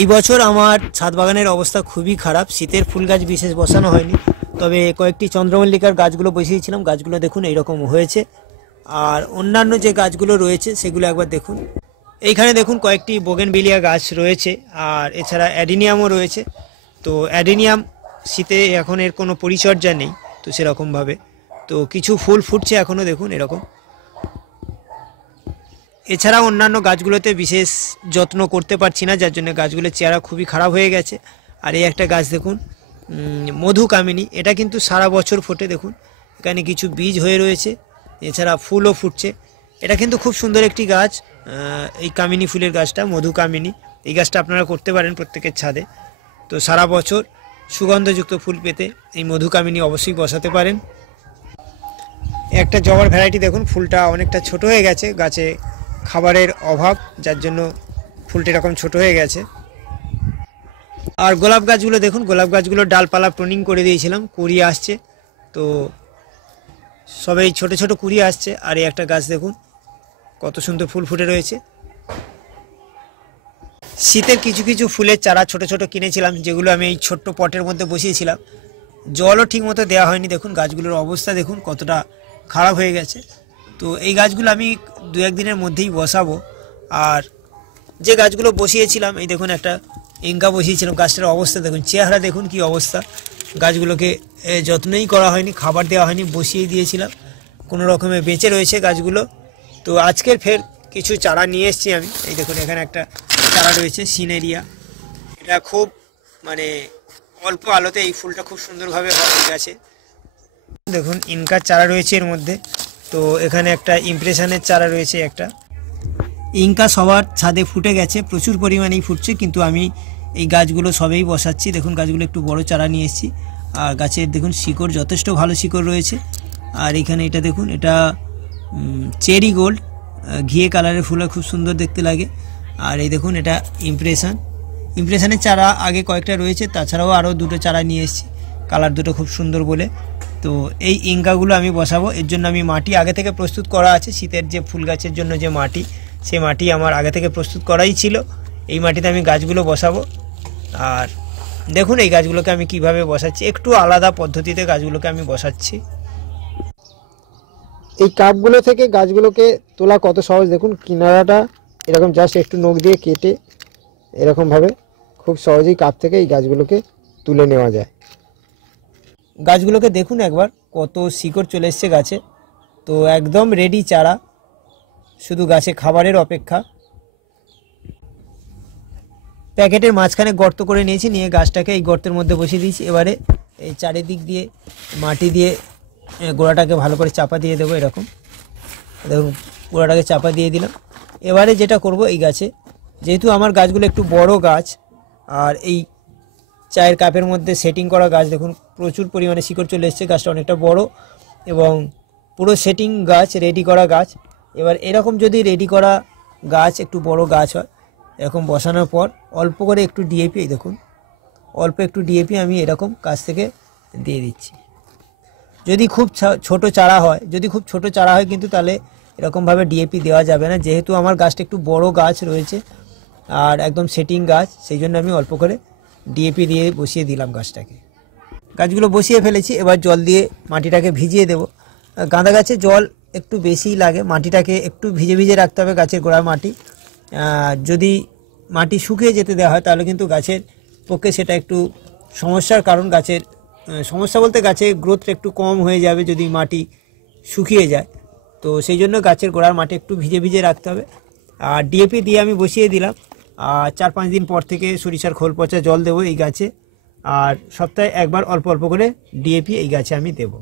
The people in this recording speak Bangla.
এই বছর আমার ছাদ বাগানের অবস্থা খুবই খারাপ। শীতের ফুল গাছ বিশেষ বসানো হয়নি, তবে কয়েকটি চন্দ্রমল্লিকার গাছগুলো বসিয়েছিলাম। গাছগুলো দেখুন এইরকম হয়েছে। আর অন্যান্য যে গাছগুলো রয়েছে সেগুলো একবার দেখুন। এইখানে দেখুন কয়েকটি বোগেনভিলিয়া গাছ রয়েছে, আর এছাড়া অ্যাডিনিয়ামও রয়েছে। তো অ্যাডিনিয়াম শীতে এখন এর কোনো পরিচর্যা নেই তো সেরকমভাবে, তো কিছু ফুল ফুটছে এখনও দেখুন এরকম। এছাড়া অন্যান্য গাছগুলোতে বিশেষ যত্ন করতে পারছি না, যার জন্য গাছগুলোর চেহারা খুবই খারাপ হয়ে গেছে। আর এই একটা গাছ দেখুন, মধু কামিনী, এটা কিন্তু সারা বছর ফোটে। দেখুন এখানে কিছু বীজ হয়ে রয়েছে, এছাড়া ফুলও ফুটছে। এটা কিন্তু খুব সুন্দর একটি গাছ, এই কামিনী ফুলের গাছটা, মধু কামিনী। এই গাছটা আপনারা করতে পারেন প্রত্যেকের ছাদে। তো সারা বছর সুগন্ধযুক্ত ফুল পেতে এই মধু কামিনী অবশ্যই বসাতে পারেন। একটা জবার ভ্যারাইটি দেখুন, ফুলটা অনেকটা ছোট হয়ে গেছে, গাছে খাবারের অভাব, যার জন্য ফুলটা এরকম ছোট হয়ে গেছে। আর গোলাপ গাছগুলো দেখুন, গোলাপ গাছগুলো ডালপালা প্রুনিং করে দিয়েছিলাম, কুড়ি আসছে। তো সবাই ছোট ছোট কুড়ি আসছে। আর এই একটা গাছ দেখুন কত সুন্দর ফুল ফুটে রয়েছে। শীতের কিছু কিছু ফুলের চারা ছোট ছোট কিনেছিলাম, যেগুলো আমি এই ছোট্ট পটের মধ্যে বসিয়েছিলাম। জলও ঠিক মতো দেওয়া হয়নি। দেখুন গাছগুলোর অবস্থা দেখুন কতটা খারাপ হয়ে গেছে। তো এই গাছগুলো আমি দু একদিনের মধ্যেই বসাবো। আর যে গাছগুলো বসিয়েছিলাম, এই দেখুন একটা ইঙ্কা বসিয়েছিলাম, গাছটার অবস্থা দেখুন, চেহারা দেখুন কি অবস্থা। গাছগুলোকে যত্নই করা হয়নি, খাবার দেওয়া হয়নি, বসিয়ে দিয়েছিলাম, কোনো রকমে বেঁচে রয়েছে গাছগুলো। তো আজকের ফের কিছু চারা নিয়ে এসেছি আমি। এই দেখুন এখানে একটা চারা রয়েছে সিনেরিয়া, এটা খুব মানে অল্প আলোতে এই ফুলটা খুব সুন্দরভাবে হয় এই গাছে। দেখুন ইনকার চারা রয়েছে এর মধ্যে। তো এখানে একটা ইমপ্রেশনের চারা রয়েছে একটা। ইনকা সবার ছাদে ফুটে গেছে, প্রচুর পরিমাণেই ফুটছে, কিন্তু আমি এই গাছগুলো সবেই বসাচ্ছি। দেখুন গাছগুলো একটু বড় চারা নিয়ে এসেছি। আর গাছের দেখুন শিকড় যথেষ্ট ভালো শিকড় রয়েছে। আর এখানে এটা দেখুন, এটা চেরি গোল্ড, ঘিয়ে কালারের ফুল, খুব সুন্দর দেখতে লাগে। আর এই দেখুন এটা ইমপ্রেশনের চারা আগে কয়েকটা রয়েছে, তাছাড়াও আরও দুটো চারা নিয়ে এসেছি, কালার দুটো খুব সুন্দর বলে। তো এই ইঙ্কাগুলো আমি বসাবো, এর জন্য আমি মাটি আগে থেকে প্রস্তুত করা আছে। শীতের যে ফুল গাছের জন্য যে মাটি, সেই মাটি আমার আগে থেকে প্রস্তুত করাই ছিল। এই মাটিতে আমি গাছগুলো বসাবো। আর দেখুন এই গাছগুলোকে আমি কিভাবে বসাচ্ছি, একটু আলাদা পদ্ধতিতে গাছগুলোকে আমি বসাচ্ছি। এই কাপগুলো থেকে গাছগুলোকে তোলা কত সহজ, দেখুন কিনারাটা এরকম জাস্ট একটু নখ দিয়ে কেটে এরকমভাবে খুব সহজেই কাপ থেকে এই গাছগুলোকে তুলে নেওয়া যায়। গাছগুলোকে দেখুন একবার কত শিকড় চলে এসছে গাছে। তো একদম রেডি চারা, শুধু গাছে খাবারের অপেক্ষা। প্যাকেটের মাঝখানে গর্ত করে নিয়েছি, নিয়ে গাছটাকে এই গর্তের মধ্যে বসিয়ে দিয়েছি। এবারে এই চারিদিক দিয়ে মাটি দিয়ে গোড়াটাকে ভালো করে চাপা দিয়ে দেবো। এরকম দেখুন গোড়াটাকে চাপা দিয়ে দিলাম। এবারে যেটা করব, এই গাছে যেহেতু আমার গাছগুলো একটু বড় গাছ, আর এই চায়ের কাপের মধ্যে সেটিং করা গাছ, দেখুন প্রচুর পরিমাণে শিকড় চলে এসছে, গাছটা অনেকটা বড় এবং পুরো সেটিং গাছ, রেডি করা গাছ। এবার এরকম যদি রেডি করা গাছ একটু বড় গাছ হয়, এরকম বসানোর পর অল্প করে একটু ডিএপি, দেখুন অল্প একটু ডিএপি আমি এরকম গাছ থেকে দিয়ে দিচ্ছি। যদি খুব ছোট চারা হয়, কিন্তু তাহলে এরকমভাবে ডিএপি দেওয়া যাবে না, যেহেতু আমার গাছটা একটু বড় গাছ রয়েছে আর একদম সেটিং গাছ, সেই জন্য আমি অল্প করে ডিএপি দিয়ে বসিয়ে দিলাম গাছটাকে। গাছগুলো বসিয়ে ফেলেছি, এবার জল দিয়ে মাটিটাকে ভিজিয়ে দেব। গাঁদা গাছে জল একটু বেশিই লাগে, মাটিটাকে একটু ভিজে ভিজে রাখতে হবে, গাছের গোড়ার মাটি। যদি মাটি শুকিয়ে যেতে দেওয়া হয় তাহলে কিন্তু গাছের পক্ষে সেটা একটু সমস্যার কারণ। গাছের সমস্যা বলতে গাছের গ্রোথটা একটু কম হয়ে যাবে যদি মাটি শুকিয়ে যায়। তো সেই জন্য গাছের গোড়ার মাটি একটু ভিজে ভিজে রাখতে হবে। আর ডিএপি দিয়ে আমি বসিয়ে দিলাম। আর 4-5 দিন পর থেকে সরিষার খোল পচা জল দেবো এই গাছে। আর সপ্তাহে একবার অল্প অল্প করে ডিএপি এই গাছে আমি দেবো।